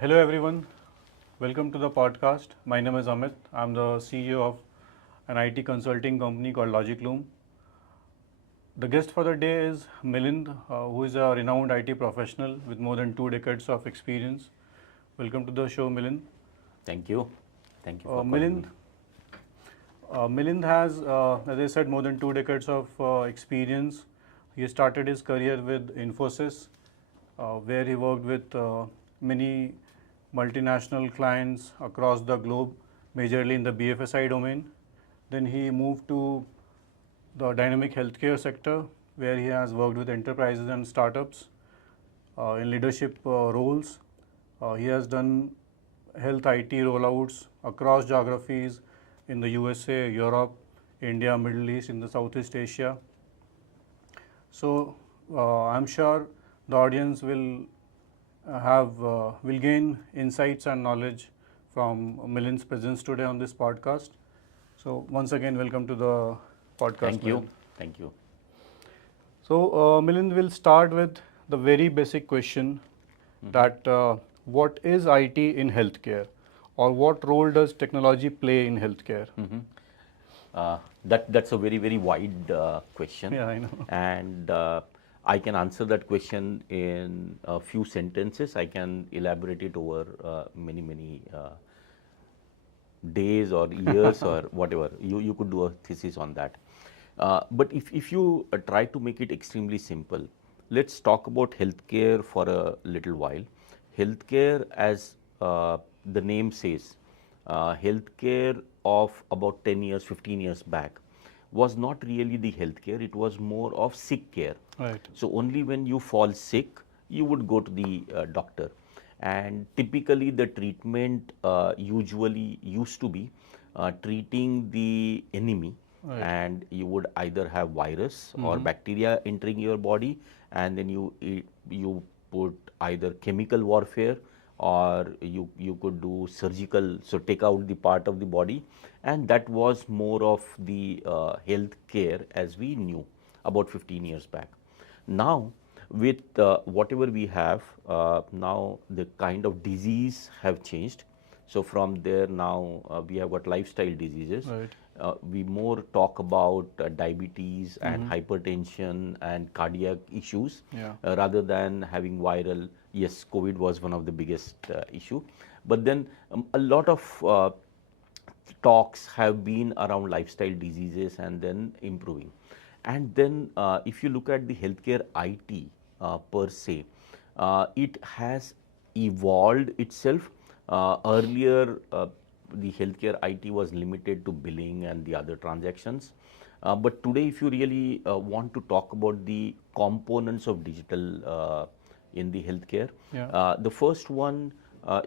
Hello everyone, welcome to the podcast. My name is Amit. I'm the CEO of an IT consulting company called LogicLoom. The guest for the day is Milind, who is a renowned IT professional with more than 2 decades of experience. Welcome to the show, Milind. Thank you. Thank you for calling Milind, me. Milind has, as I said, more than 2 decades of experience. He started his career with Infosys, where he worked with many multinational clients across the globe, majorly in the BFSI domain. Then he moved to the dynamic healthcare sector, where he has worked with enterprises and startups in leadership roles. He has done health IT rollouts across geographies in the USA, Europe, India, Middle East, in the Southeast Asia. So I'm sure the audience will will gain insights and knowledge from Milind's presence today on this podcast. So once again, welcome to the podcast. Thank you. Milind. Thank you. So Milind, will start with the very basic question that what is IT in healthcare, or what role does technology play in healthcare? That's a very wide question. Yeah, I know. And I can answer that question in a few sentences. I can elaborate it over many days or years or whatever. You could do a thesis on that. But if you try to make it extremely simple, let's talk about healthcare for a little while. Healthcare, as the name says, healthcare of about 10 years, 15 years back was not really the healthcare, it was more of sick care. Right. So only when you fall sick, you would go to the doctor. And typically the treatment usually used to be treating the enemy. Right. And you would either have virus or bacteria entering your body, and then you put either chemical warfare, or you could do surgical, so take out the part of the body, and that was more of the health care as we knew about 15 years back. Now with whatever we have now, the kind of disease have changed. So from there now we have got lifestyle diseases. Right. We more talk about diabetes and hypertension and cardiac issues, Yeah. rather than having viral. Yes, COVID was one of the biggest issue, but then a lot of talks have been around lifestyle diseases and then improving. And then if you look at the healthcare IT per se, it has evolved itself. Earlier, the healthcare IT was limited to billing and the other transactions. But today, if you really want to talk about the components of digital in the healthcare, Yeah. the first one,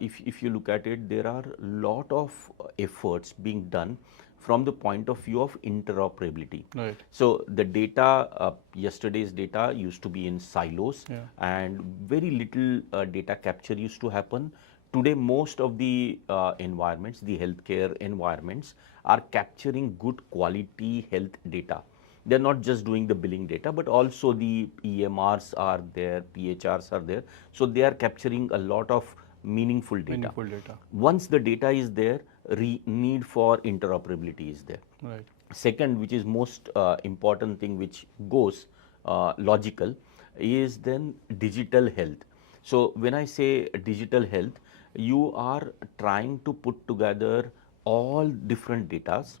if you look at it, there are a lot of efforts being done from the point of view of interoperability. Right. So the data, yesterday's data used to be in silos, Yeah. and very little data capture used to happen. Today, most of the environments, the healthcare environments, are capturing good quality health data. They're not just doing the billing data, but also the EMRs are there, PHRs are there. So they are capturing a lot of meaningful data. Meaningful data. Once the data is there, need for interoperability is there. Right. Second, which is most important thing which goes logical, is then digital health. So when I say digital health, you are trying to put together all different datas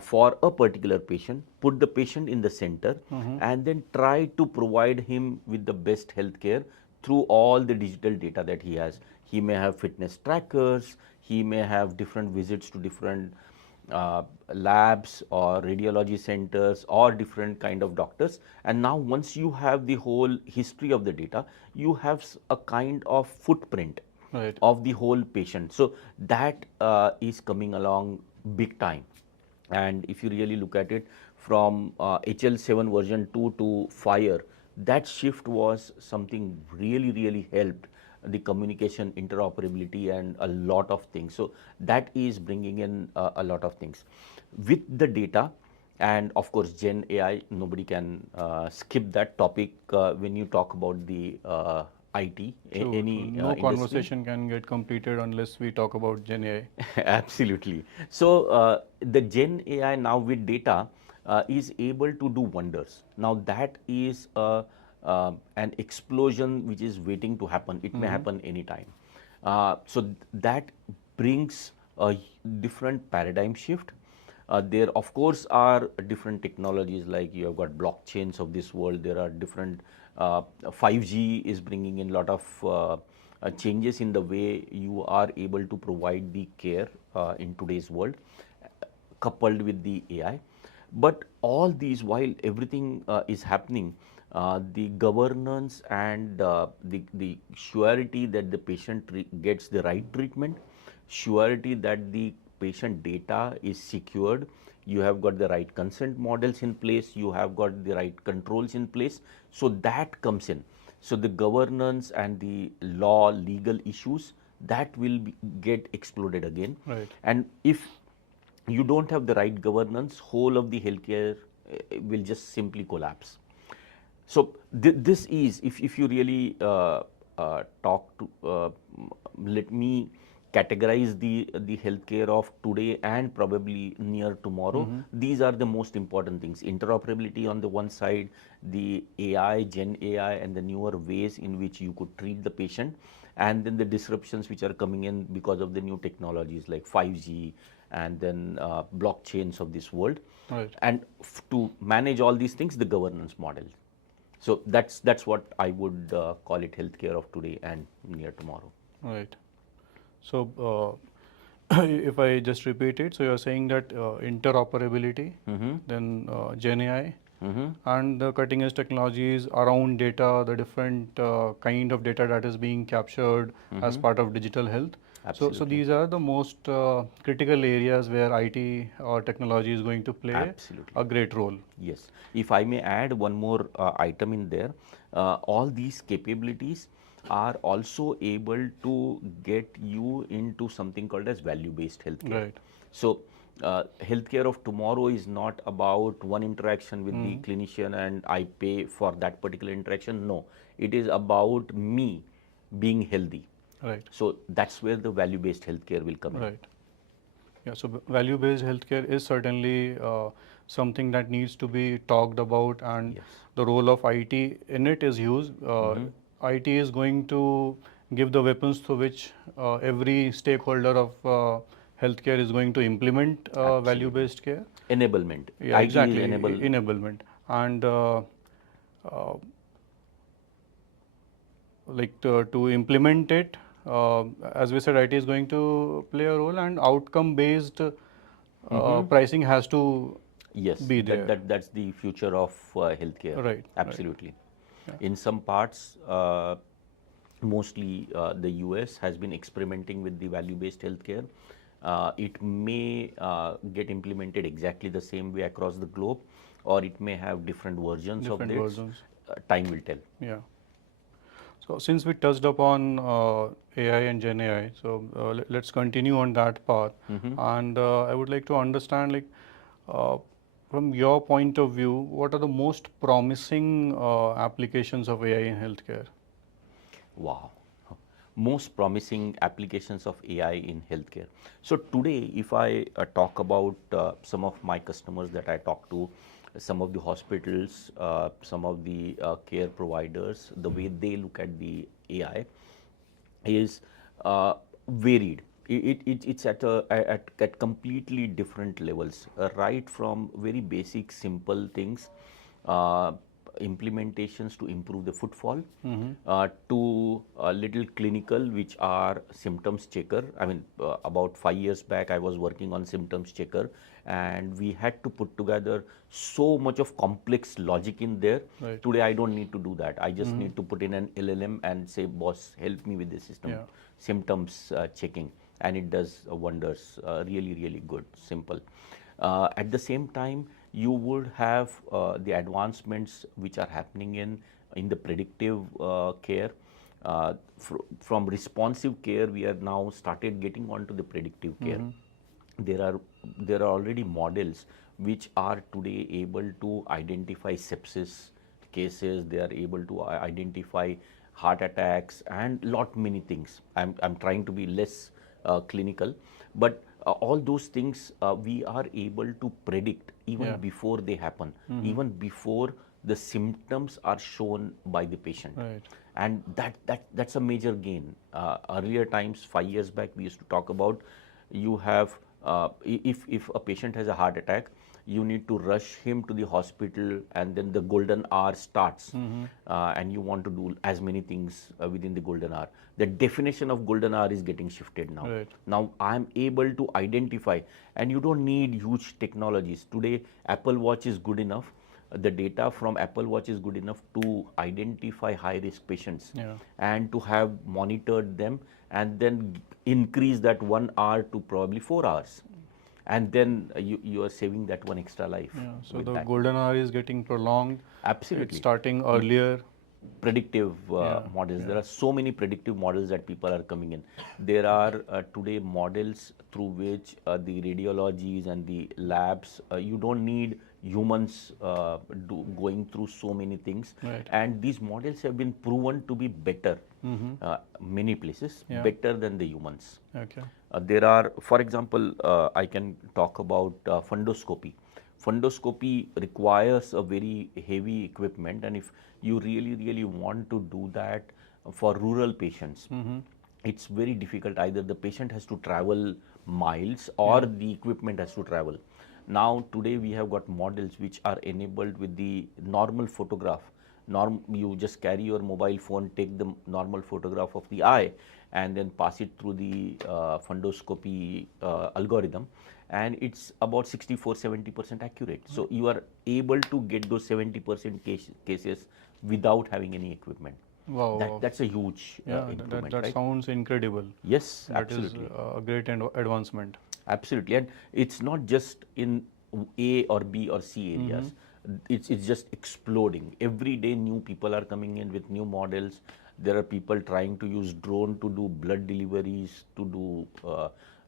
for a particular patient, put the patient in the center, and then try to provide him with the best health care through all the digital data that he has. He may have fitness trackers, he may have different visits to different labs or radiology centers or different kind of doctors. And now once you have the whole history of the data, you have a kind of footprint. Right. Of the whole patient. So that is coming along big time. And if you really look at it from HL7 version 2 to FHIR, that shift was something really helped the communication, interoperability, and a lot of things. So that is bringing in a lot of things with the data. And of course, Gen AI, nobody can skip that topic when you talk about the IT, True, any true. No industry. conversation can get completed unless we talk about Gen AI. Absolutely. So the Gen AI now with data is able to do wonders. Now that is an explosion which is waiting to happen. It may happen anytime. That brings a different paradigm shift. There, of course, are different technologies like you have got blockchains of this world. There are different 5G is bringing in a lot of changes in the way you are able to provide the care in today's world, coupled with the AI. But all these, while everything is happening, the governance and the surety that the patient gets the right treatment, surety that the patient data is secured, you have got the right consent models in place, you have got the right controls in place. So that comes in. So the governance and the law, legal issues, that will get exploded again. Right. And if you don't have the right governance, whole of the healthcare will just simply collapse. So this is, if you really talk to, let me categorize the healthcare of today and probably near tomorrow. These are the most important things: interoperability on the one side, the AI, Gen AI, and the newer ways in which you could treat the patient, and then the disruptions which are coming in because of the new technologies like 5G and then blockchains of this world. Right. And to manage all these things, the governance model. So that's what I would call it: healthcare of today and near tomorrow. Right. So, if I just repeat it, so you're saying that interoperability, then Gen AI, and the cutting edge technologies around data, the different kind of data that is being captured as part of digital health. So Absolutely. these are the most critical areas where IT or technology is going to play Absolutely. a great role. Yes. If I may add one more item in there, all these capabilities are also able to get you into something called as value-based healthcare. Right. So, healthcare of tomorrow is not about one interaction with the clinician and I pay for that particular interaction. No, it is about me being healthy. Right. So that's where the value-based healthcare will come in. Right. Yeah, so value-based healthcare is certainly something that needs to be talked about, and Yes. the role of IT in it is huge. IT is going to give the weapons through which every stakeholder of healthcare is going to implement Absolutely. value-based care. Enablement. Yeah, IT is exactly, enable. enablement. And uh, like to implement it, as we said, IT is going to play a role, and outcome based pricing has to Yes, be there. that's the future of healthcare. Right, right. Absolutely. Yeah. In some parts, mostly the US has been experimenting with the value-based healthcare. It may get implemented exactly the same way across the globe, or it may have different versions of Different this. versions. Time will tell. Yeah. So since we touched upon AI and Gen AI, so let's continue on that path. And I would like to understand, like, uh, from your point of view, what are the most promising applications of AI in healthcare? Wow. Most promising applications of AI in healthcare. So today, if I talk about some of my customers that I talk to, some of the hospitals, some of the care providers, the way they look at the AI is varied. It's at completely different levels, right from very basic, simple things, uh, implementations to improve the footfall, to a little clinical, which are symptoms checker. I mean, about 5 years back, I was working on symptoms checker, and we had to put together so much of complex logic in there. Right. Today, I don't need to do that. I just need to put in an LLM and say, boss, help me with the system Yeah. symptoms checking, and it does wonders. Really, really good, simple. At the same time, you would have the advancements which are happening in the predictive care. From responsive care, we are now started getting onto the predictive care. There are already models which are today able to identify sepsis cases. They are able to identify heart attacks, and lot many things. I'm trying to be less clinical, but all those things we are able to predict even Yeah. before they happen, even before the symptoms are shown by the patient. Right. And that's a major gain. Earlier times, 5 years back, we used to talk about you have if a patient has a heart attack, you need to rush him to the hospital, and then the golden hour starts, and you want to do as many things within the golden hour. The definition of golden hour is getting shifted now. Right. Now I'm able to identify, and you don't need huge technologies. Today, Apple Watch is good enough. The data from Apple Watch is good enough to identify high-risk patients, Yeah. and to have monitored them, and then increase that 1 hour to probably 4 hours. And then you are saving that one extra life. Yeah. So with the that. golden hour is getting prolonged. Absolutely. It's starting earlier. Predictive Yeah, models. yeah. There are so many predictive models that people are coming in. There are today models through which the radiologies and the labs, you don't need humans going through so many things. Right. And these models have been proven to be better, many places, Yeah. better than the humans. Okay. There are, for example, I can talk about fundoscopy. Fundoscopy requires a very heavy equipment, and if you really want to do that for rural patients, it's very difficult. Either the patient has to travel miles, or the equipment has to travel. Now today we have got models which are enabled with the normal photograph. You just carry your mobile phone, take the normal photograph of the eye, and then pass it through the fundoscopy algorithm, and it's about 64-70% accurate. So you are able to get those 70% cases without having any equipment. Wow. Wow. That's a huge Yeah, improvement, that right? sounds incredible. Yes, That absolutely. is a great advancement. Absolutely, and it's not just in A or B or C areas. It's just exploding. Every day, new people are coming in with new models. There are people trying to use drone to do blood deliveries, to do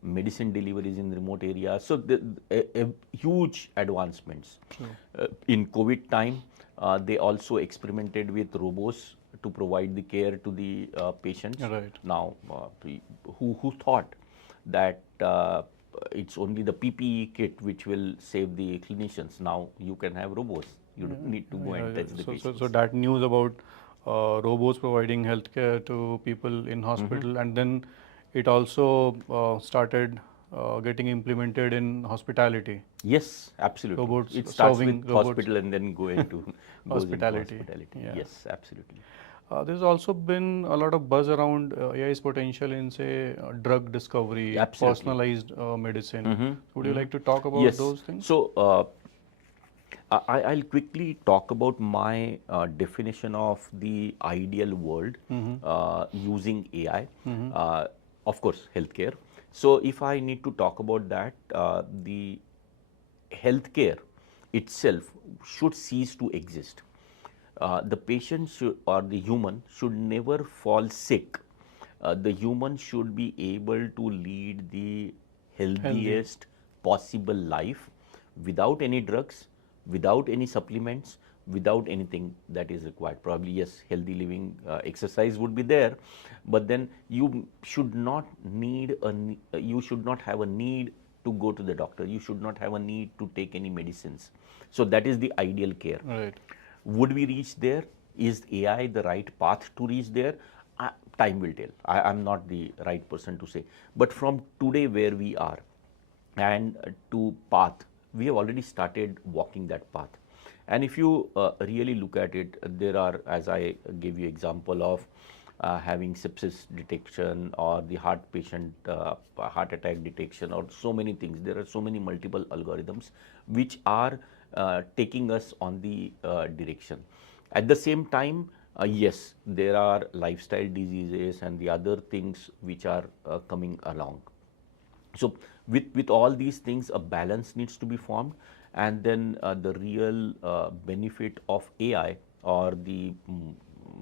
medicine deliveries in remote areas. So huge advancements. In COVID time, they also experimented with robots to provide the care to the patients. Right. Now, who thought that it's only the PPE kit which will save the clinicians? Now you can have robots. You don't need to go and touch the patients. So that news about robots providing healthcare to people in hospital, and then it also started getting implemented in hospitality. Yes, absolutely. Robots It starts serving with robots. hospital and then goes into Hospitality. hospitality. Yeah. Yes, absolutely. There's also been a lot of buzz around AI's potential in, say, drug discovery, Absolutely. personalized medicine. Would you like to talk about Yes. those things? So I'll quickly talk about my definition of the ideal world using AI. Of course, healthcare. So if I need to talk about that, the healthcare itself should cease to exist. The patient or the human should never fall sick. The human should be able to lead the healthiest possible life without any drugs, without any supplements, without anything that is required. Probably, yes, healthy living, exercise would be there, but then you should not you should not have a need to go to the doctor. You should not have a need to take any medicines. So that is the ideal care. Right. Would we reach there? Is AI the right path to reach there? Time will tell. I'm not the right person to say. But from today where we are and to path, we have already started walking that path. And if you really look at it, there are, as I gave you example of having sepsis detection, or the heart attack detection, or so many things. There are so many multiple algorithms which are taking us on the direction. At the same time, yes, there are lifestyle diseases and the other things which are coming along. So with all these things, a balance needs to be formed, and then the real benefit of AI, or the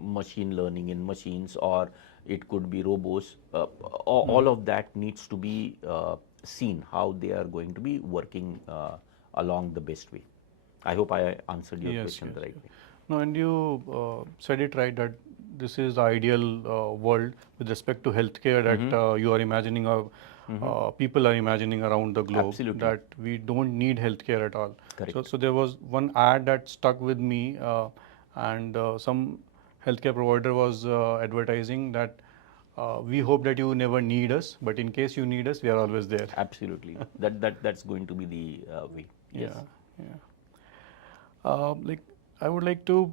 machine learning in machines, or it could be robots, all of that needs to be seen, how they are going to be working along the best way. I hope I answered your question the right way. No, and you said it right, that this is the ideal world with respect to healthcare that you are imagining, or people are imagining around the globe. Absolutely. That we don't need healthcare at all. Correct. So there was one ad that stuck with me, and some healthcare provider was advertising that we hope that you never need us, but in case you need us, we are always there. Absolutely. That's going to be the way. Yes. Yeah, yeah. Like, I would like to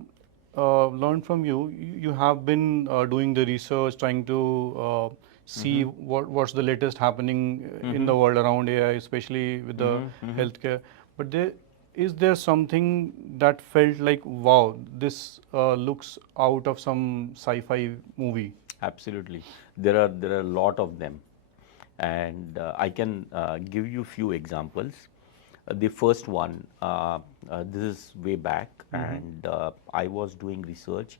learn from you. You have been doing the research, trying to see what's the latest happening in the world around AI, especially with the healthcare. But is there something that felt like, wow, this looks out of some sci-fi movie? Absolutely. There are a lot of them, and I can give you few examples. The first one, this is way back, and I was doing research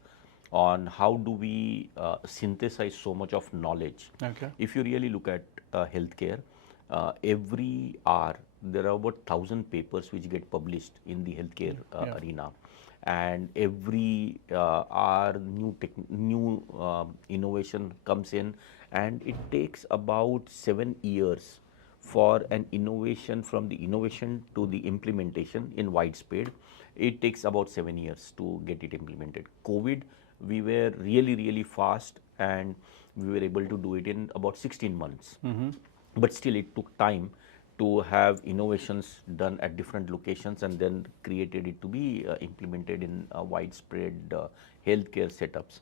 on how do we synthesize so much of knowledge. Okay. If you really look at healthcare, every hour there are about 1,000 papers which get published in the healthcare arena, and every hour new innovation comes in, and it takes about 7 years for an innovation, from the innovation to the implementation in widespread. It takes about 7 years to get it implemented. COVID, we were really fast, and we were able to do it in about 16 months. But still it took time to have innovations done at different locations, and then created it to be implemented in widespread healthcare setups.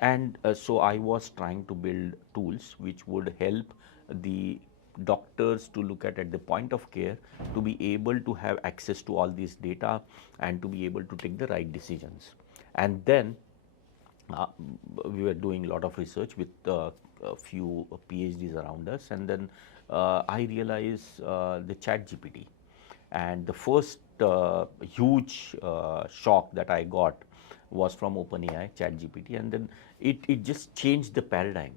And so I was trying to build tools which would help the doctors to look at the point of care, to be able to have access to all this data, and to be able to take the right decisions. And then we were doing a lot of research with a few PhDs around us, and then I realized the ChatGPT, and the first huge shock that I got was from OpenAI, ChatGPT, and then it just changed the paradigm.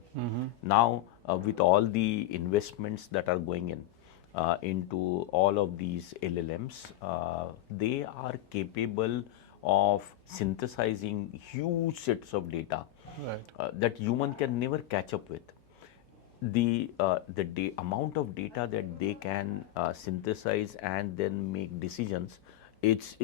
Now, with all the investments that are going in into all of these LLMs, they are capable of synthesizing huge sets of data that human can never catch up with. The amount of data that they can synthesize and then make decisions, it's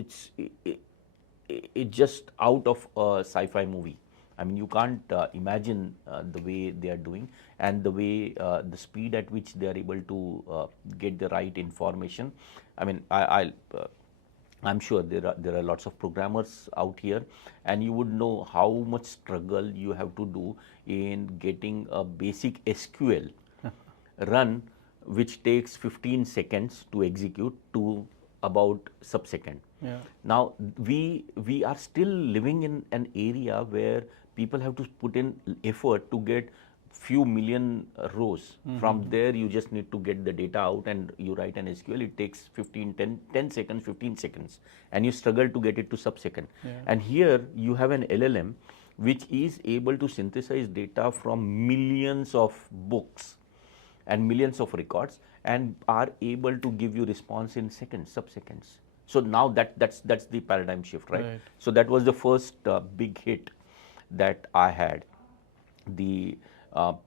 just out of a sci-fi movie. I mean, you can't imagine the way they are doing, and the way the speed at which they are able to get the right information. I mean, I'm sure there are lots of programmers out here, and you would know how much struggle you have to do in getting a basic SQL run, which takes 15 seconds to execute, to about sub-second. Yeah. Now we are still living in an area where people have to put in effort to get few million rows. From there you just need to get the data out, and you write an SQL. It takes 10 seconds, 15 seconds, and you struggle to get it to sub-second. And here you have an LLM which is able to synthesize data from millions of books and millions of records, and are able to give you response in seconds, sub-seconds. So now that's the paradigm shift, right? So that was the first big hit that I had. The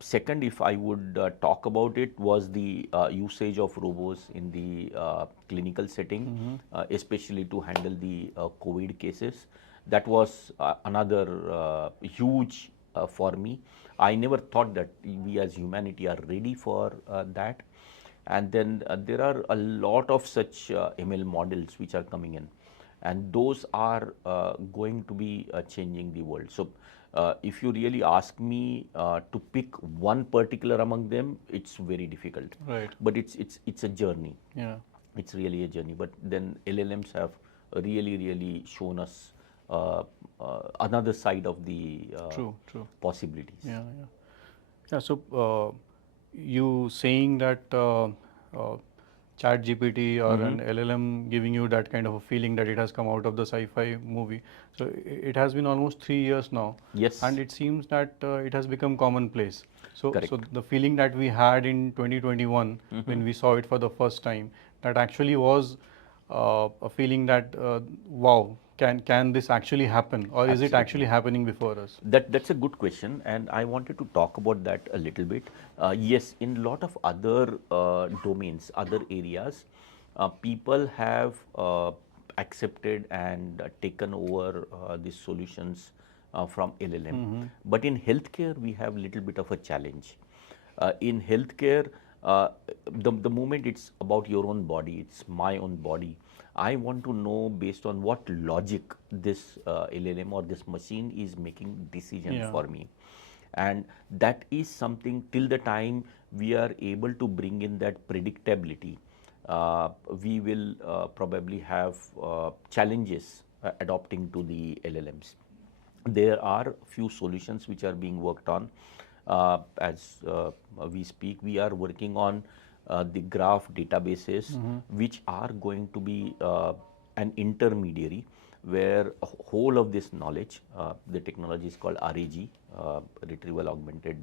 second, if I would talk about it, was the usage of robots in the clinical setting, especially to handle the COVID cases. That was another huge for me. I never thought that we as humanity are ready for that. And then there are a lot of such ML models which are coming in, and those are going to be changing the world. So if you really ask me to pick one particular among them, it's very difficult. Right. But it's a journey. Yeah. It's really a journey. But then LLMs have really shown us another side of the True. possibilities. Yeah. So you saying that ChatGPT or an LLM giving you that kind of a feeling that it has come out of the sci-fi movie. So it has been almost 3 years now. Yes. And it seems that it has become commonplace. So Correct. the feeling that we had in 2021 when we saw it for the first time, that actually was a feeling that wow, Can this actually happen, or is it Absolutely. actually happening before us? That's a good question, and I wanted to talk about that a little bit. Yes, in a lot of other domains, other areas, people have accepted and taken over these solutions from LLM. But in healthcare, we have a little bit of a challenge. In healthcare, the moment it's about your own body, it's my own body. I want to know based on what logic this LLM or this machine is making decision Yeah. for me, and that is something till the time we are able to bring in that predictability, we will probably have challenges adopting to the LLMs. There are few solutions which are being worked on as we speak. We are working on the graph databases, which are going to be an intermediary where whole of this knowledge, the technology is called RAG, retrieval augmented.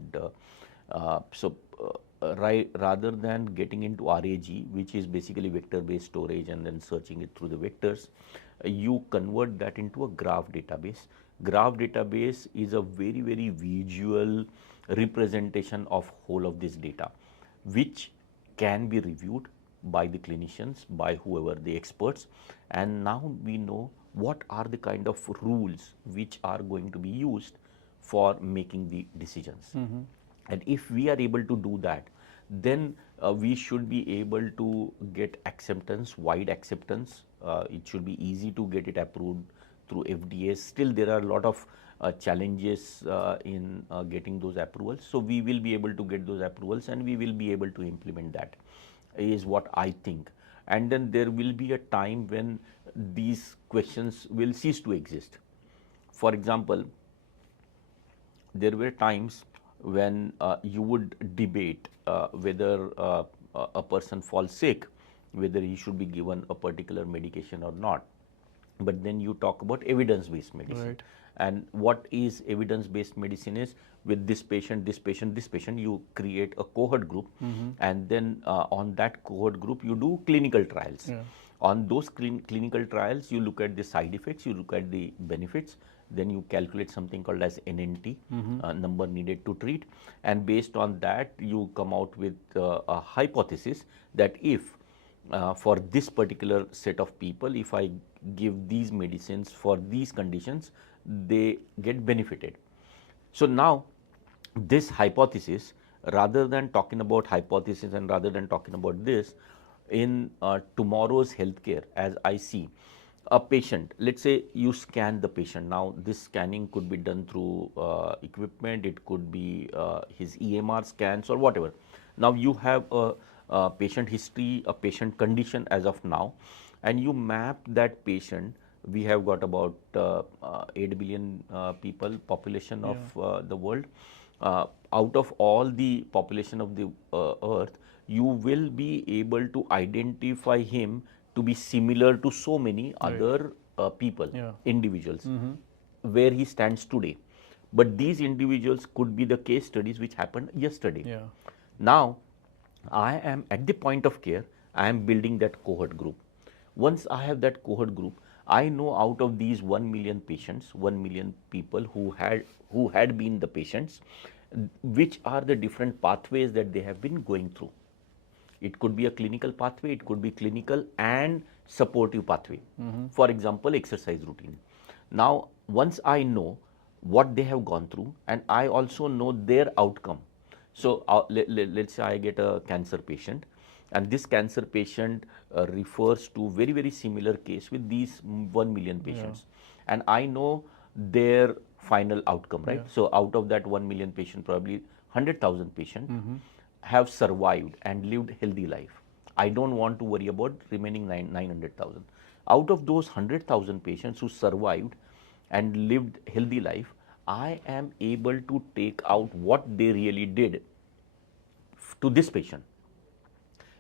Rather than getting into RAG, which is basically vector-based storage and then searching it through the vectors, you convert that into a graph database. Graph database is a very, very visual representation of whole of this data, which can be reviewed by the clinicians, by whoever the experts, and now we know what are the kind of rules which are going to be used for making the decisions. And if we are able to do that, then we should be able to get acceptance, wide acceptance. It should be easy to get it approved through FDA. Still, there are a lot of challenges in getting those approvals. So we will be able to get those approvals, and we will be able to implement that, is what I think. And then there will be a time when these questions will cease to exist. For example, there were times when you would debate whether a person falls sick, whether he should be given a particular medication or not. But then you talk about evidence-based medicine. Right. And what is evidence-based medicine is, with this patient, this patient, this patient, you create a cohort group, and then on that cohort group, you do clinical trials. Yeah. On those clinical trials, you look at the side effects, you look at the benefits, then you calculate something called as NNT, number needed to treat, and based on that, you come out with a hypothesis that if for this particular set of people, if I give these medicines for these conditions, they get benefited. So now, this hypothesis, rather than talking about hypothesis and rather than talking about this, in tomorrow's healthcare, as I see, a patient, let's say you scan the patient. Now, this scanning could be done through equipment, it could be his EMR scans or whatever. Now, you have a patient history, a patient condition as of now, and you map that patient. We have got about 8 billion people population of the world. Out of all the population of the earth, you will be able to identify him to be similar to so many other people, individuals, where he stands today. But these individuals could be the case studies which happened yesterday. Yeah. Now, I am at the point of care, I am building that cohort group. Once I have that cohort group, I know out of these 1 million patients, 1 million people who had been the patients, which are the different pathways that they have been going through. It could be a clinical pathway, it could be clinical and supportive pathway. For example, exercise routine. Now, once I know what they have gone through and I also know their outcome. So, let's say I get a cancer patient, and this cancer patient refers to very, very similar case with these 1 million patients. And I know their final outcome, right? So, out of that 1 million patient, probably 100,000 patients have survived and lived healthy life. I don't want to worry about remaining 900,000. Out of those 100,000 patients who survived and lived healthy life, I am able to take out what they really did to this patient.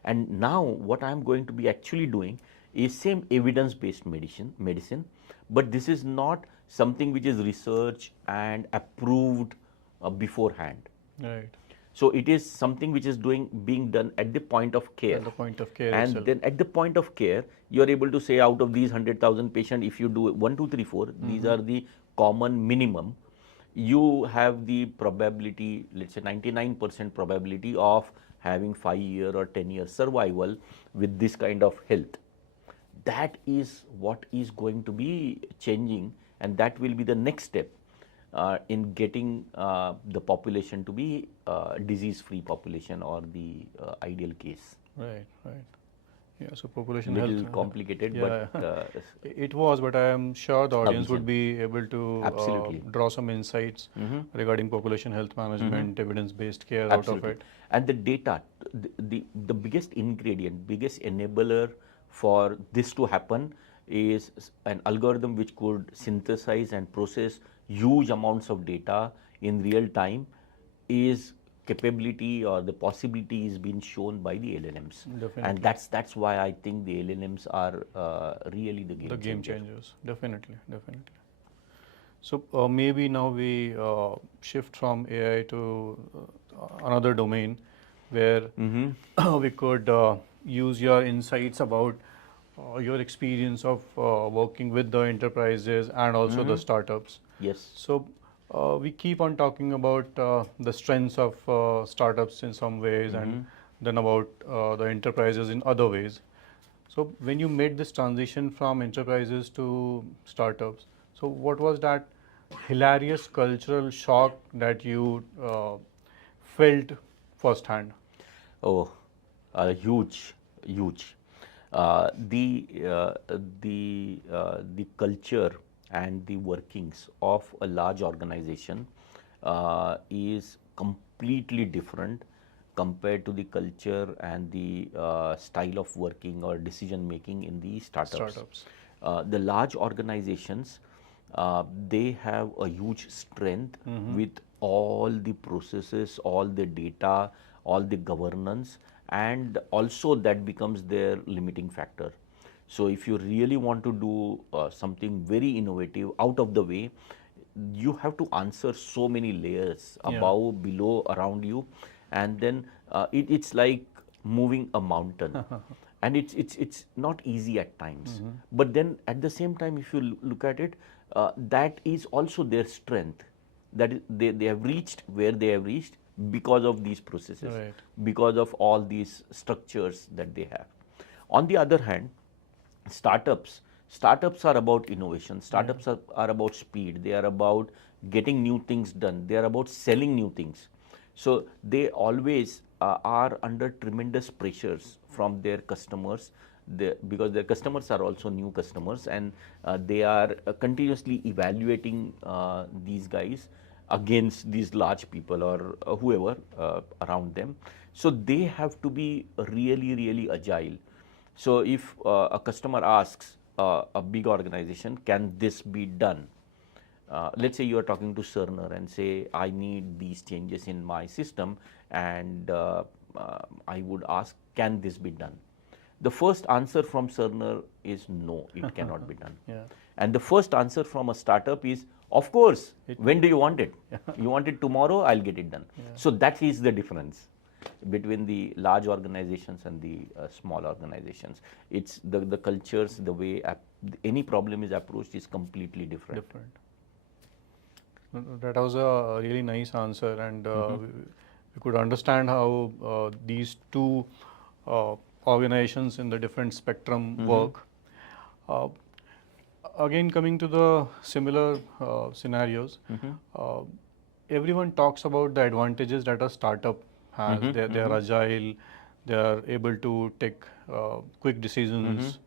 And now what I am going to be actually doing is same evidence-based medicine, but this is not something which is researched and approved beforehand. Right. So it is something which is being done at the point of care. At the point of care And itself. then at the point of care, you are able to say out of these 100,000 patients, if you do 1, 2, 3, 4, these are the common minimum. You have the probability, let's say 99% probability of having 5-year or 10-year survival with this kind of health. That is what is going to be changing, and that will be the next step in getting the population to be disease-free population, or the ideal case. Right, right. Yeah, so population Little health. complicated, Yeah, but it was, but I am sure the audience would vision. be able to Absolutely. draw some insights regarding population health management, evidence-based care Absolutely. out of it. And the data, the biggest ingredient, biggest enabler for this to happen is an algorithm which could synthesize and process huge amounts of data in real time, is capability, or the possibility is being shown by the LLMs. Definitely. And that's why I think the LLMs are really the game The game changer. changers, definitely, definitely. So maybe now we shift from AI to another domain where we could use your insights about your experience of working with the enterprises and also the startups. Yes. So we keep on talking about the strengths of startups in some ways, and then about the enterprises in other ways. So when you made this transition from enterprises to startups, so what was that hilarious cultural shock that you felt firsthand? Oh, huge, huge. The culture and the workings of a large organization is completely different compared to the culture and the style of working or decision making in the startups. The large organizations, they have a huge strength with all the processes, all the data, all the governance, and also that becomes their limiting factor. So if you really want to do something very innovative out of the way, you have to answer so many layers above, below, around you, and then it's like moving a mountain. And it's not easy at times. But then at the same time, if you look at it, that is also their strength. That is, they have reached where they have reached because of these processes, Right. because of all these structures that they have. On the other hand, startups are about innovation. Startups are about speed. They are about getting new things done. They are about selling new things. So they always are under tremendous pressures from their customers, because their customers are also new customers, and they are continuously evaluating these guys against these large people, or whoever around them. So they have to be really, really agile. So if a customer asks a big organization, can this be done? Let's say you are talking to Cerner and say, I need these changes in my system, and I would ask, can this be done? The first answer from Cerner is no, it cannot be done. Yeah. And the first answer from a startup is, of course, when do you want it? You want it tomorrow, I'll get it done. So that is the difference between the large organizations and the small organizations. It's the cultures, the way any problem is approached is completely different. That was a really nice answer, and we could understand how these two organizations in the different spectrum work. Again, coming to the similar scenarios, everyone talks about the advantages that a startup has. They are agile, they are able to take quick decisions.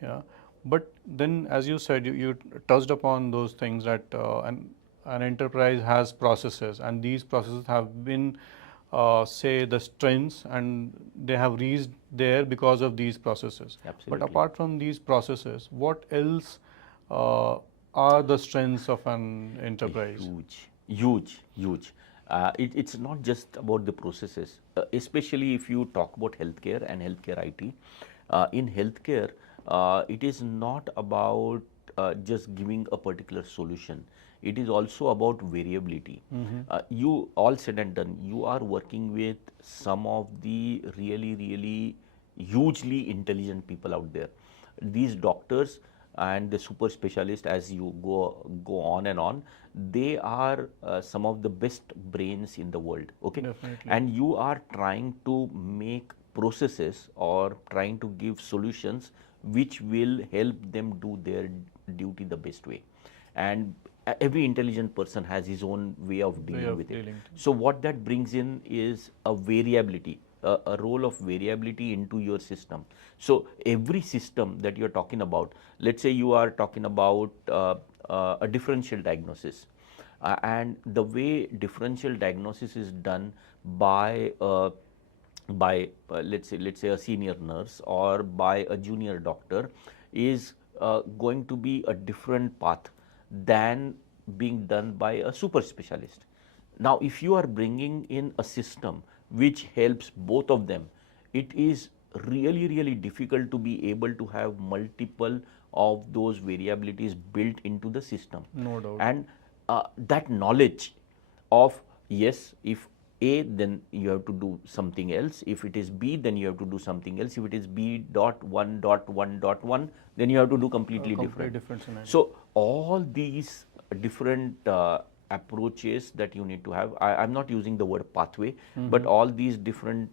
Yeah, but then, as you said, you touched upon those things that an enterprise has processes, and these processes have been, say, the strengths, and they have reached there because of these processes. Absolutely. But apart from these processes, what else are the strengths of an enterprise? Huge. It's not just about the processes, especially if you talk about healthcare and healthcare IT. In healthcare, it is not about just giving a particular solution. it is also about variability. You all said and done, you are working with some of the really hugely intelligent people out there. These doctors and the super specialist, as you go on and on, they are some of the best brains in the world. Okay, Definitely. and you are trying to make processes or trying to give solutions which will help them do their duty the best way. And every intelligent person has his own way of dealing with it. So what that brings in is a variability, a role of variability into your system. So every system that you're talking about, let's say you are talking about a differential diagnosis, and the way differential diagnosis is done by let's say a senior nurse or by a junior doctor is going to be a different path than being done by a super specialist. Now, if you are bringing in a system which helps both of them, it is really difficult to be able to have multiple of those variabilities built into the system. No doubt. And that knowledge of, yes, if A, then you have to do something else. If it is B, then you have to do something else. If it is B dot 1 dot 1 dot 1, then you have to do completely different. scenario. So all these different approaches that you need to have, I'm not using the word pathway, but all these different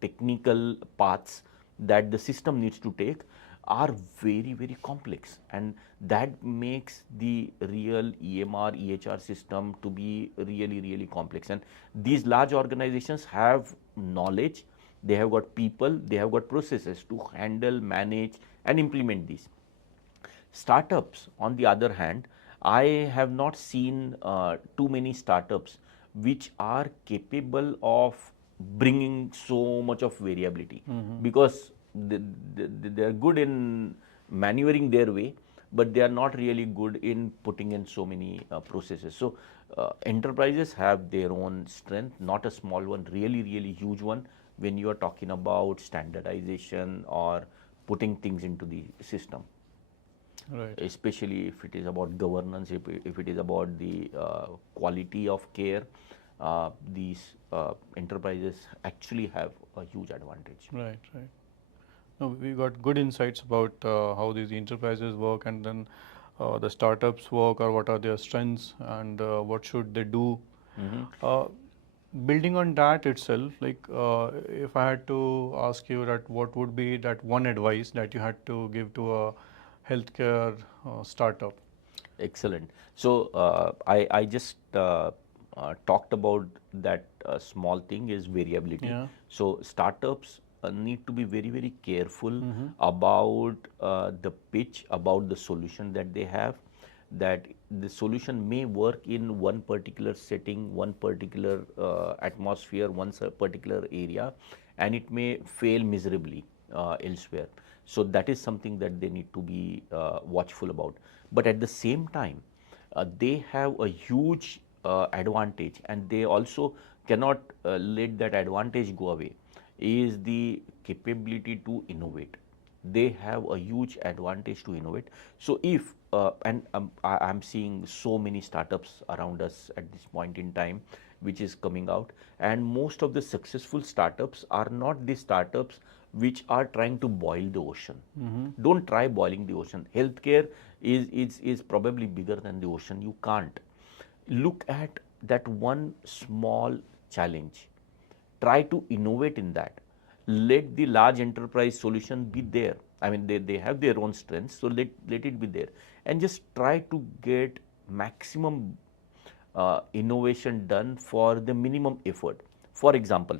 technical paths that the system needs to take are very complex, and that makes the real EMR EHR system to be really complex. And these large organizations have knowledge, they have got people, they have got processes to handle, manage and implement these. Startups, on the other hand, I have not seen too many startups which are capable of bringing so much of variability, because they are good in maneuvering their way, but they are not really good in putting in so many processes. So enterprises have their own strength, not a small one, really huge one, when you are talking about standardization or putting things into the system. Right. Especially if it is about governance, if it is about the quality of care, these enterprises actually have a huge advantage. Right. No, we got good insights about how these enterprises work, and then the startups work, or what are their strengths, and what should they do. Building on that itself, like if I had to ask you that, what would be that one advice that you had to give to a healthcare startup? Excellent. So I just talked about that small thing is variability. Yeah. So startups need to be very careful about the pitch, about the solution that they have, that the solution may work in one particular setting, one particular atmosphere, one particular area, and it may fail miserably elsewhere. So that is something that they need to be watchful about. But at the same time, they have a huge advantage, and they also cannot let that advantage go away, is the capability to innovate. They have a huge advantage to innovate. So if and I'm seeing so many startups around us at this point in time which is coming out, and most of the successful startups are not the startups which are trying to boil the ocean. Don't try boiling the ocean. Healthcare is probably bigger than the ocean. You can't. Look at that one small challenge, try to innovate in that. Let the large enterprise solution be there. I mean, they have their own strengths, so let it be there, and just try to get maximum innovation done for the minimum effort. For example,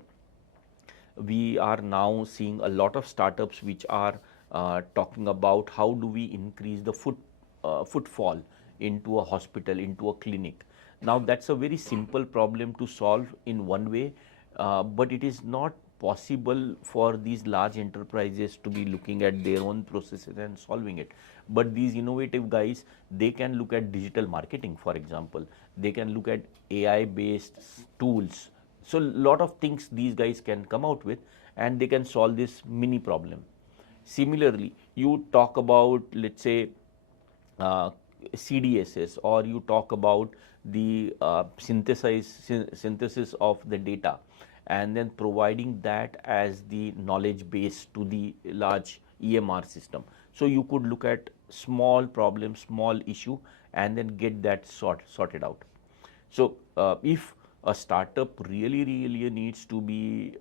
we are now seeing a lot of startups which are talking about how do we increase the footfall into a hospital, into a clinic. Now that's a very simple problem to solve in one way, but it is not possible for these large enterprises to be looking at their own processes and solving it. But these innovative guys, they can look at digital marketing, for example. They can look at AI based tools. So a lot of things these guys can come out with, and they can solve this mini problem. Similarly, you talk about, let's say, CDSS, or you talk about the synthesis of the data, and then providing that as the knowledge base to the large EMR system. So you could look at small problem, small issue, and then get that sorted out. So if a startup really needs to be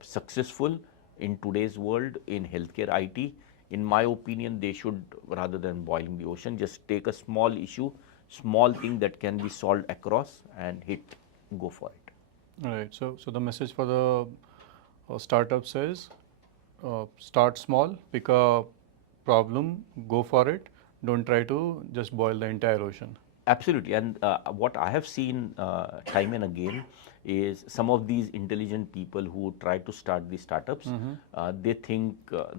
successful in today's world in healthcare IT, in my opinion, they should, rather than boiling the ocean, just take a small issue, small thing that can be solved across, and go for it. Right. So the message for the startups is start small, pick a problem, go for it. Don't try to just boil the entire ocean. Absolutely, and what I have seen time and again is some of these intelligent people who try to start these startups, they think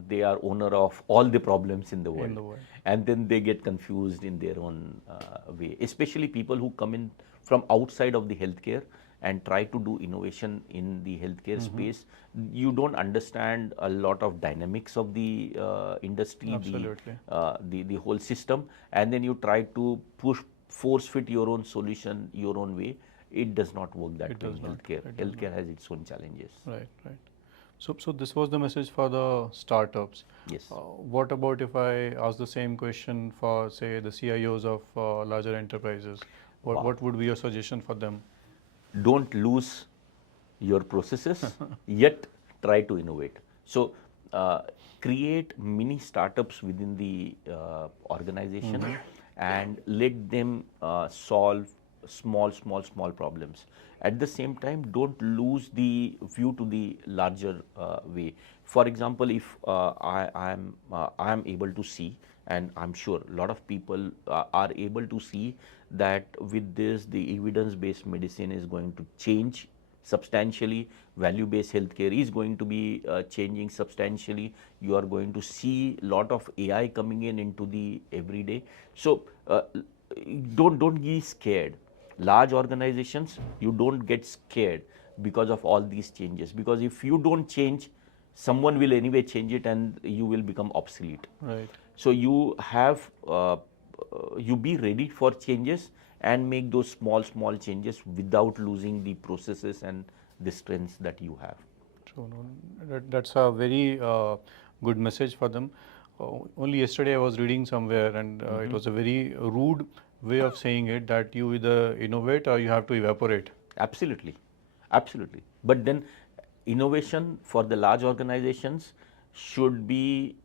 they are owner of all the problems in the world, and then they get confused in their own way. Especially people who come in from outside of the healthcare and try to do innovation in the healthcare space. You don't understand a lot of dynamics of the industry, the whole system, and then you try to force fit your own solution your own way. It does not work that way in healthcare. Healthcare has its own challenges. Right. So this was the message for the startups. Yes. What about if I ask the same question for, say, the CIOs of larger enterprises? What would be your suggestion for them? Don't lose your processes, yet try to innovate. So create mini startups within the organization, and let them solve small problems. At the same time, don't lose the view to the larger way. For example, if I am able to see, and I'm sure a lot of people are able to see, that with this the evidence-based medicine is going to change substantially, value-based healthcare is going to be changing substantially. You are going to see a lot of AI coming into the everyday. So don't be scared. Large organizations, you don't get scared because of all these changes, because if you don't change, someone will anyway change it and you will become obsolete. Right. So you have you be ready for changes and make those small changes without losing the processes and the strengths that you have. True. That's a very good message for them. Only yesterday I was reading somewhere, and it was a very rude way of saying it, that you either innovate or you have to evaporate. Absolutely. But then innovation for the large organizations should be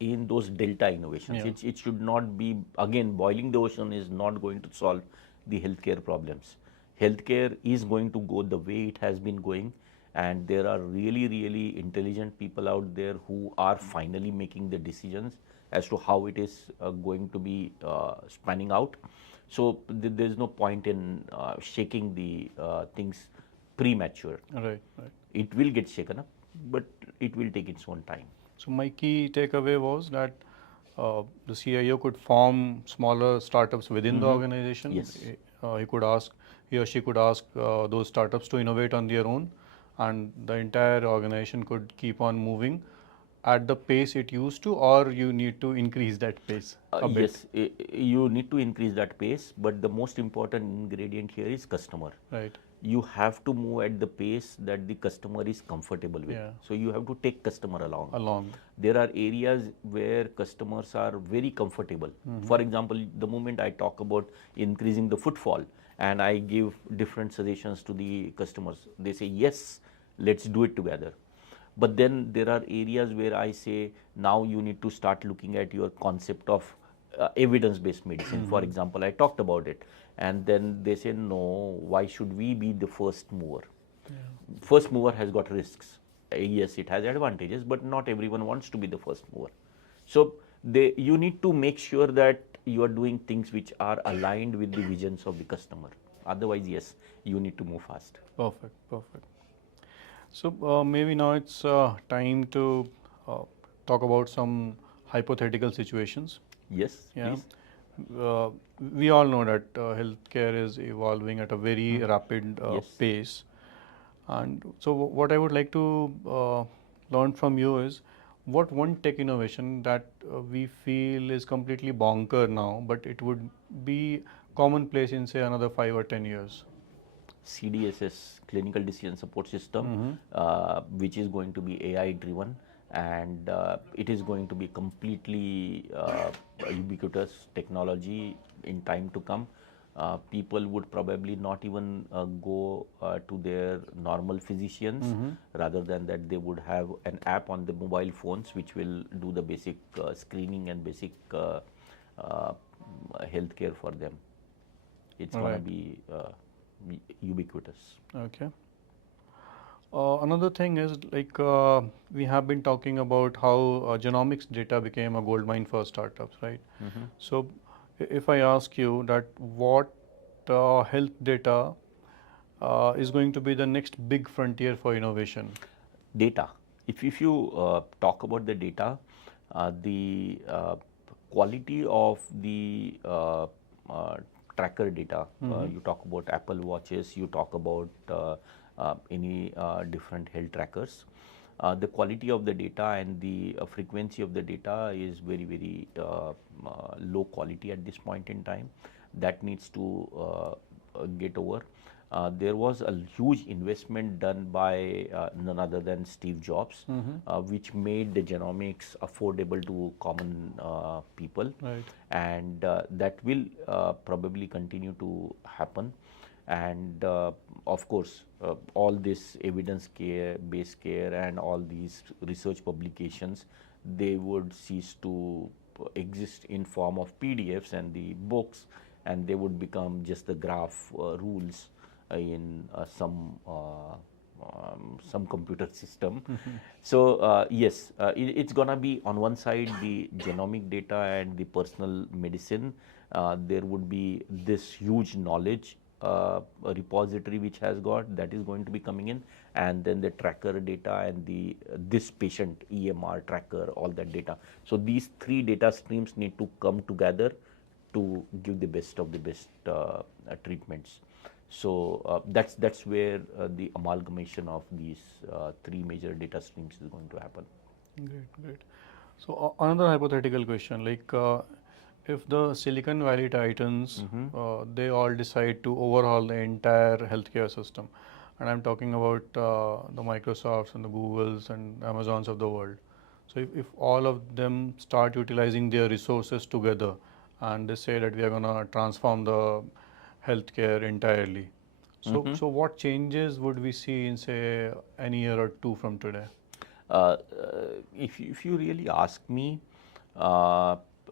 in those delta innovations. Yeah. It should not be, again, boiling the ocean is not going to solve the healthcare problems. Healthcare is going to go the way it has been going, and there are really intelligent people out there who are finally making the decisions as to how it is going to be spanning out. So there is no point in shaking the things premature. Right. It will get shaken up, but it will take its own time. So my key takeaway was that the CIO could form smaller startups within the organization. Yes. He or she could ask those startups to innovate on their own, and the entire organization could keep on moving at the pace it used to, or you need to increase that pace a bit. Yes, you need to increase that pace, but the most important ingredient here is customer. Right. You have to move at the pace that the customer is comfortable with. Yeah. So you have to take customer along. There are areas where customers are very comfortable. For example, the moment I talk about increasing the footfall and I give different suggestions to the customers, they say, yes, let's do it together. But then there are areas where I say, now you need to start looking at your concept of evidence-based medicine. For example, I talked about it, and then they say, no, why should we be the first mover? First mover has got risks. Yes, it has advantages, but not everyone wants to be the first mover. So you need to make sure that you are doing things which are aligned with the visions of the customer. Otherwise, yes, you need to move fast. Perfect. So maybe now it's time to talk about some hypothetical situations. Yes, please. We all know that healthcare is evolving at a very rapid pace, and so what I would like to learn from you is, what one tech innovation that we feel is completely bonker now, but it would be commonplace in say another 5 or 10 years? CDSS, clinical decision support system, which is going to be AI driven, and it is going to be completely ubiquitous technology in time to come. People would probably not even go to their normal physicians. Rather than that, they would have an app on the mobile phones which will do the basic screening and basic uh, healthcare for them. It's going to Right. be ubiquitous. Okay. Another thing is like we have been talking about how genomics data became a gold mine for startups, right? So, if I ask you that what health data is going to be the next big frontier for innovation? Data. If you talk about the data, the quality of the tracker data, you talk about Apple Watches, you talk about any different health trackers. The quality of the data and the frequency of the data is very, very low quality at this point in time. That needs to get over. There was a huge investment done by none other than Steve Jobs, which made the genomics affordable to common people. Right. And that will probably continue to happen. And of course, all this evidence care, based care, and all these research publications, they would cease to exist in form of PDFs and the books, and they would become just the graph rules in some computer system. So yes, it's gonna be on one side the genomic data and the personal medicine. There would be this huge knowledge repository which has got that is going to be coming in, and then the tracker data and the this patient EMR tracker, all that data. So these three data streams need to come together to give the best of the best treatments. So that's where the amalgamation of these three major data streams is going to happen. Great, great. So another hypothetical question, like if the Silicon Valley Titans, they all decide to overhaul the entire healthcare system, and I'm talking about the Microsofts and the Googles and Amazons of the world. So if all of them start utilizing their resources together, and they say that we are gonna transform the healthcare entirely. So what changes would we see in say an year or two from today? If you really ask me,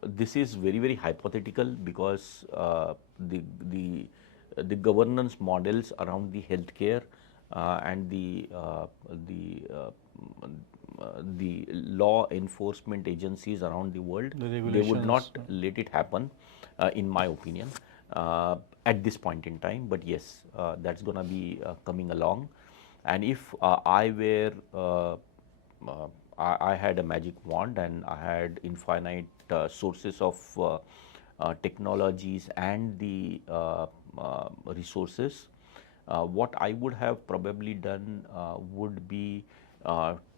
this is very, very hypothetical because the governance models around the healthcare and the law enforcement agencies around the world, The they would regulations. not let it happen, in my opinion, at this point in time. But yes, that's going to be coming along. And if I had a magic wand and I had infinite sources of technologies and the resources, what I would have probably done would be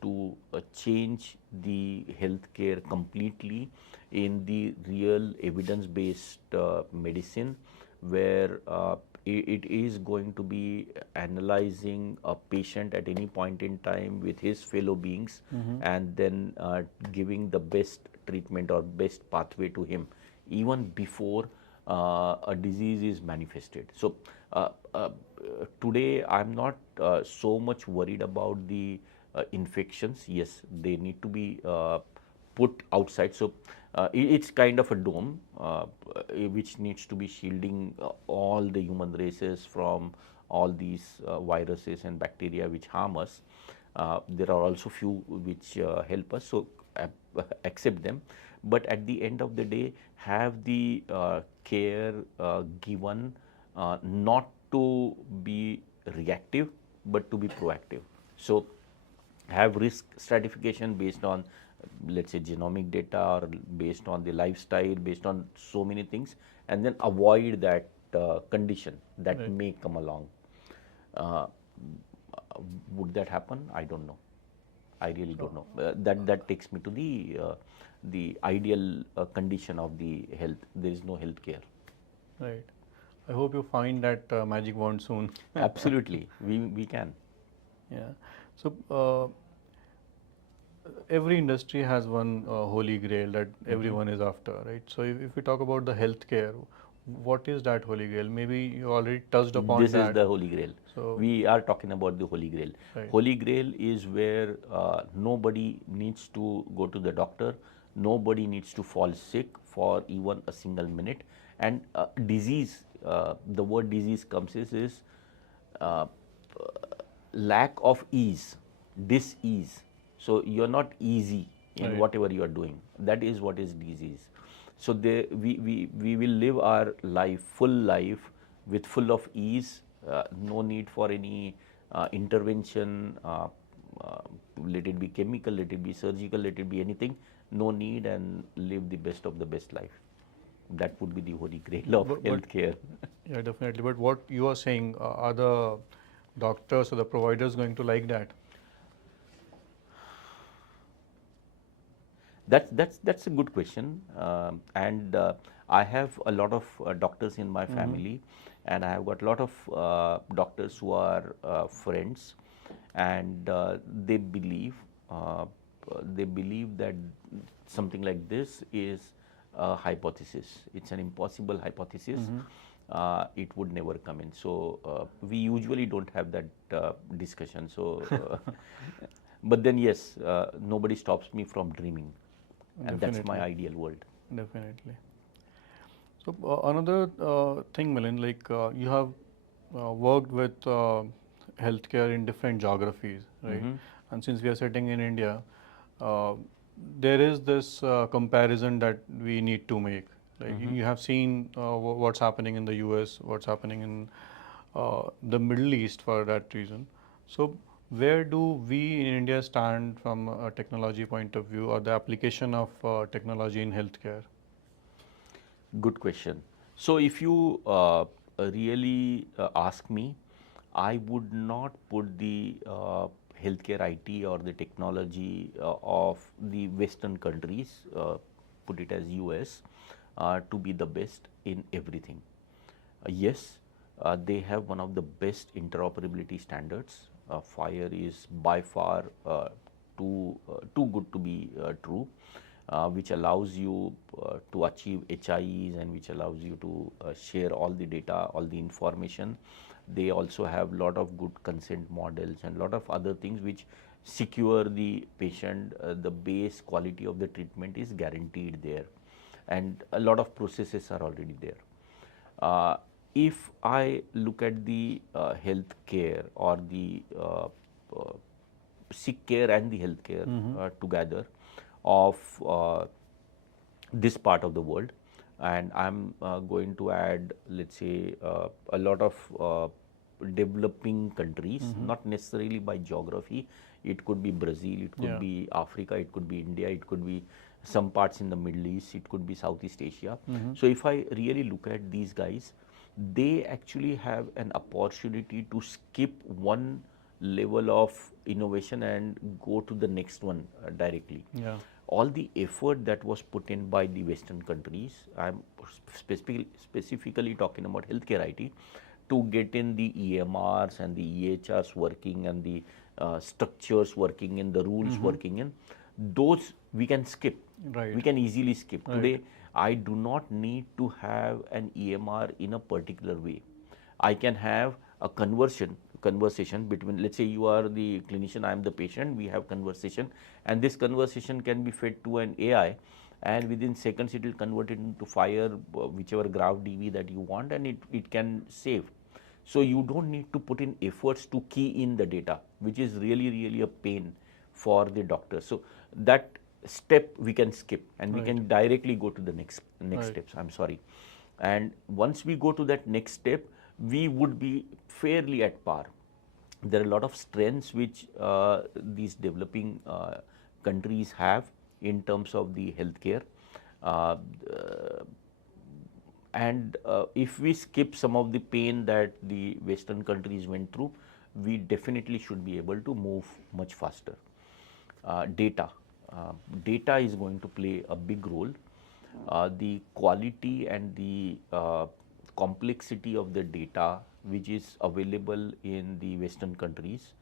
to change the healthcare completely in the real evidence-based medicine, where it is going to be analyzing a patient at any point in time with his fellow beings, and then giving the best treatment or best pathway to him even before a disease is manifested. So today I'm not so much worried about the infections. Yes, they need to be put outside. So it's kind of a dome which needs to be shielding all the human races from all these viruses and bacteria which harm us. There are also few which help us, so accept them. But at the end of the day, have the care given not to be reactive but to be proactive. So have risk stratification based on, let's say, genomic data, or based on the lifestyle, based on so many things, and then avoid that condition that Right. may come along. uh, would that happen? I don't know. I really don't know. That takes me to the ideal condition of the health. There is no health care. Right. I hope you find that magic wand soon. Absolutely, we can. Yeah. So every industry has one holy grail that everyone is after, right? So if we talk about the healthcare, what is that holy grail? Maybe you already touched upon This is that. the holy grail. So We are talking about the holy grail. right. Holy grail is where nobody needs to go to the doctor, nobody needs to fall sick for even a single minute, and disease. The word disease comes is uh, lack of ease, dis-ease. So you're not easy in Right. whatever you are doing. That is what is disease. So we will live our life, full life, with full of ease, no need for any intervention, uh, let it be chemical, let it be surgical, let it be anything, no need, and live the best of the best life. That would be the holy grail of But healthcare. yeah, definitely. But what you are saying, are the doctors or the providers going to like that? That's a good question, and I have a lot of doctors in my family, and I have got a lot of doctors who are friends, and uh, they believe that something like this is a hypothesis. It's an impossible hypothesis. It would never come in. So we usually don't have that discussion. So, but then yes, nobody stops me from dreaming. And that's my Definitely. ideal world. Definitely. So another thing, Milind, like you have worked with healthcare in different geographies, right? And since we are sitting in India, uh, there is this comparison that we need to make. Like you have seen what's happening in the US, what's happening in the Middle East for that reason. So where do we in India stand from a technology point of view or the application of technology in healthcare? Good question. So, if you really ask me, I would not put the healthcare IT or the technology of the Western countries, put it as US, to be the best in everything. Yes, they have one of the best interoperability standards. Fire is by far too good to be true, which allows you to achieve HIEs and which allows you to share all the data, all the information. They also have lot of good consent models and lot of other things which secure the patient. The base quality of the treatment is guaranteed there, and a lot of processes are already there. If I look at the health care or the uh, sick care and the health care together of this part of the world, and I'm going to add, let's say, a lot of developing countries, not necessarily by geography. It could be Brazil, it could Yeah. be Africa, it could be India, it could be some parts in the Middle East, it could be Southeast Asia. So if I really look at these guys, they actually have an opportunity to skip one level of innovation and go to the next one directly. Yeah. All the effort that was put in by the Western countries, I'm specifically talking about healthcare IT, to get in the EMRs and the EHRs working and the structures working in, the rules working in, those we can skip. Right. We can easily skip. Right. Today, I do not need to have an EMR in a particular way. I can have a conversation between, let's say you are the clinician, I am the patient, we have conversation, and this conversation can be fed to an AI, and within seconds it will convert it into fire, whichever graph DB that you want, and it can save. So you don't need to put in efforts to key in the data, which is really a pain for the doctor. So that step we can skip, and we Right. can directly go to the next Right. steps. I'm sorry. And once we go to that next step, we would be fairly at par. There are a lot of strengths which these developing countries have in terms of the healthcare. Uh, and if we skip some of the pain that the Western countries went through, we definitely should be able to move much faster. data. Data is going to play a big role. The quality and the complexity of the data which is available in the Western countries,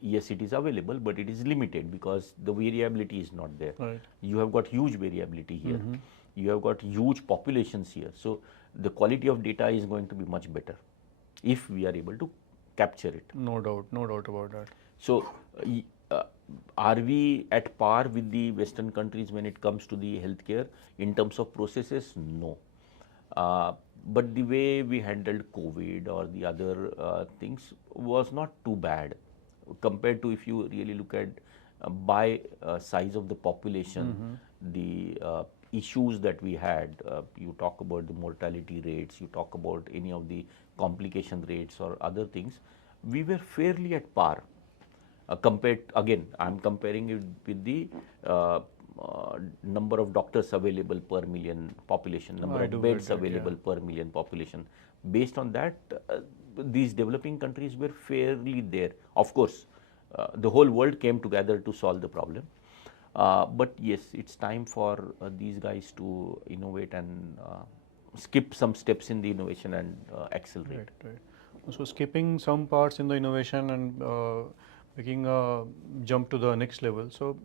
yes, it is available, but it is limited because the variability is not there. Right. You have got huge variability here. You have got huge populations here. So the quality of data is going to be much better if we are able to capture it. No doubt, no doubt about that. So, are we at par with the Western countries when it comes to the healthcare in terms of processes? No. But the way we handled COVID or the other things was not too bad compared to if you really look at by size of the population, the issues that we had. You talk about the mortality rates, you talk about any of the complication rates or other things. We were fairly at par. Compared, again, I'm comparing it with the number of doctors available per million population, number of beds available per million population. Based on that, these developing countries were fairly there. Of course, the whole world came together to solve the problem. But yes, it's time for these guys to innovate and skip some steps in the innovation and accelerate. Right, right. So skipping some parts in the innovation and making a jump to the next level. So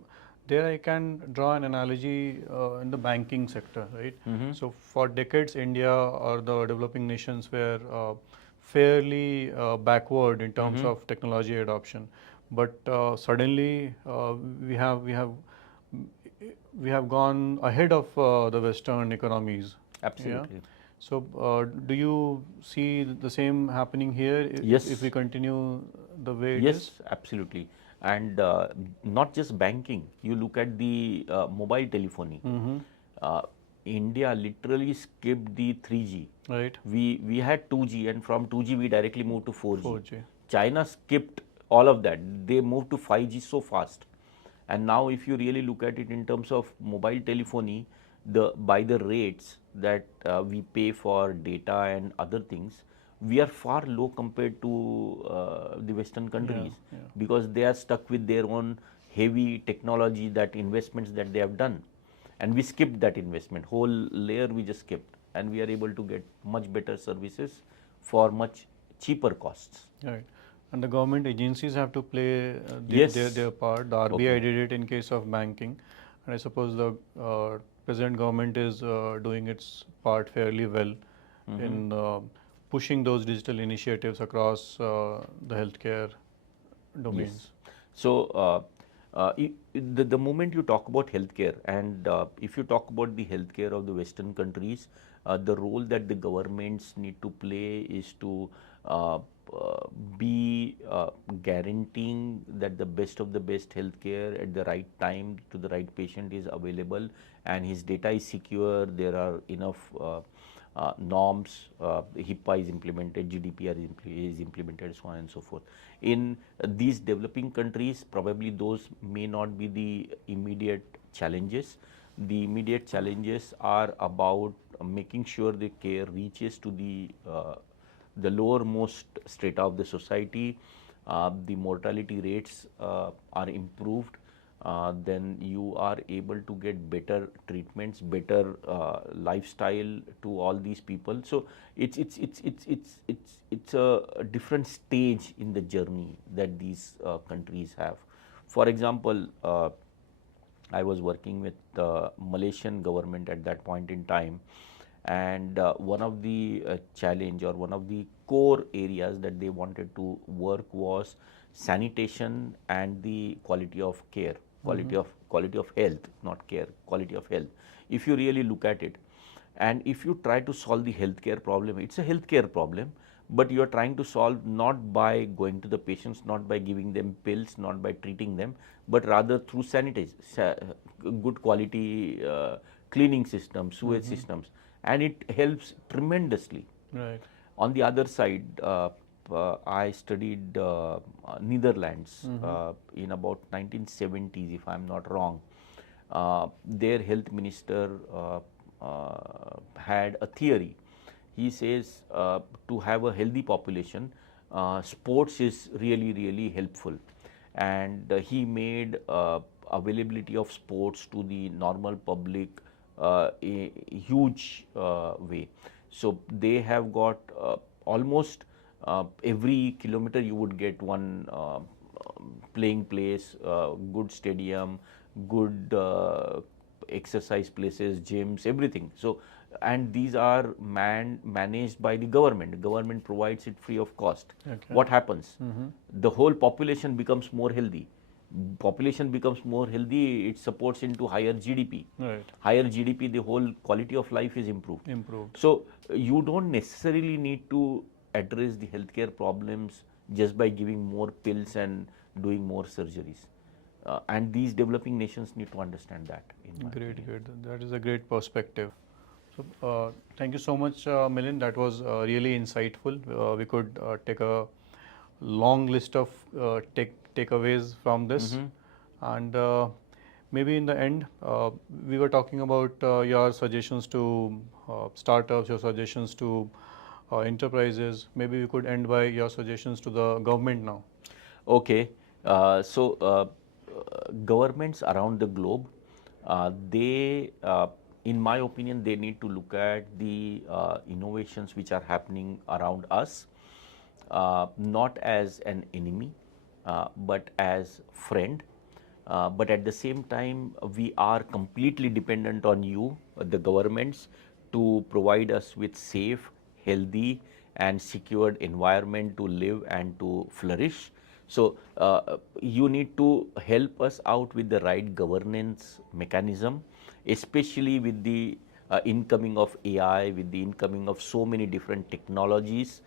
there I can draw an analogy in the banking sector, right? So for decades, India or the developing nations were fairly backward in terms of technology adoption, but suddenly we have gone ahead of the Western economies. Absolutely. Yeah? So, do you see the same happening here Yes. if we continue the way it Yes, is? absolutely. And not just banking, you look at the mobile telephony. India literally skipped the 3G. Right. We had 2G, and from 2G we directly moved to 4G. 4G. China skipped all of that. They moved to 5G so fast. And now if you really look at it in terms of mobile telephony, by the rates that we pay for data and other things, we are far low compared to the Western countries, because they are stuck with their own heavy technology, that investments that they have done, and we skipped that investment. Whole layer we just skipped, and we are able to get much better services for much cheaper costs. Right. And the government agencies have to play Yes. their part. The RBI did it in case of banking, and I suppose the present government is doing its part fairly well in pushing those digital initiatives across the healthcare domains. So, the moment you talk about healthcare, and if you talk about the healthcare of the Western countries, the role that the governments need to play is to be guaranteeing that the best of the best healthcare at the right time to the right patient is available, and his data is secure. There are enough norms, HIPAA is implemented, GDPR is implemented, so on and so forth. In these developing countries, probably those may not be the immediate challenges. The immediate challenges are about making sure the care reaches to the lowermost strata of the society. The mortality rates are improved. Then you are able to get better treatments, better lifestyle to all these people. So it's a different stage in the journey that these countries have. For example, I was working with the Malaysian government at that point in time, and one of the challenge or one of the core areas that they wanted to work was sanitation and the quality of care, quality of health, not care, quality of health. If you really look at it, and if you try to solve the healthcare problem, it's a healthcare problem, but you are trying to solve not by going to the patients, not by giving them pills, not by treating them, but rather through sanitation, good quality cleaning systems, sewage systems, and it helps tremendously. Right. On the other side, I studied Netherlands in about 1970s, if I'm not wrong. Their health minister had a theory. He says to have a healthy population, sports is really, really helpful. and he made availability of sports to the normal public a huge way. So they have got almost every kilometer you would get one playing place, good stadium, good exercise places, gyms, everything. So, and these are managed by the government. Government provides it free of cost. Okay. What happens? The whole population becomes more healthy. Population becomes more healthy, it supports into higher GDP. Right. Higher GDP, the whole quality of life is improved. Improved. So you don't necessarily need to address the healthcare problems just by giving more pills and doing more surgeries. And these developing nations need to understand that. Great, great. That is a great perspective. So, thank you so much, Milind. That was really insightful. We could take a long list of takeaways from this, and maybe in the end, we were talking about your suggestions to startups, your suggestions to enterprises. Maybe we could end by your suggestions to the government now. Okay, governments around the globe, in my opinion, they need to look at the innovations which are happening around us, not as an enemy, but as friend. But at the same time, we are completely dependent on you, the governments, to provide us with safe, healthy, and secured environment to live and to flourish. So you need to help us out with the right governance mechanism, especially with the incoming of AI, with the incoming of so many different technologies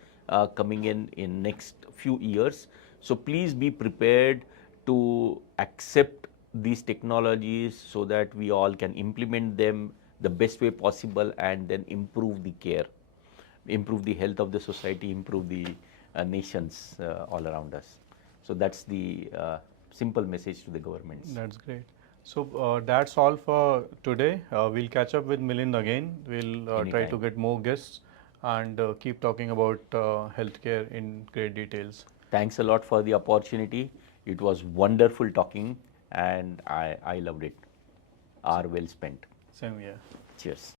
coming in next few years. So please be prepared to accept these technologies so that we all can implement them the best way possible and then improve the care, improve the health of the society, improve the nations all around us. So that's the simple message to the governments. That's great. So that's all for today. We'll catch up with Milind again. We'll try to Anytime. get more guests and keep talking about healthcare in great details. Thanks a lot for the opportunity. It was wonderful talking and I loved it. Hour well spent. Same here. Cheers.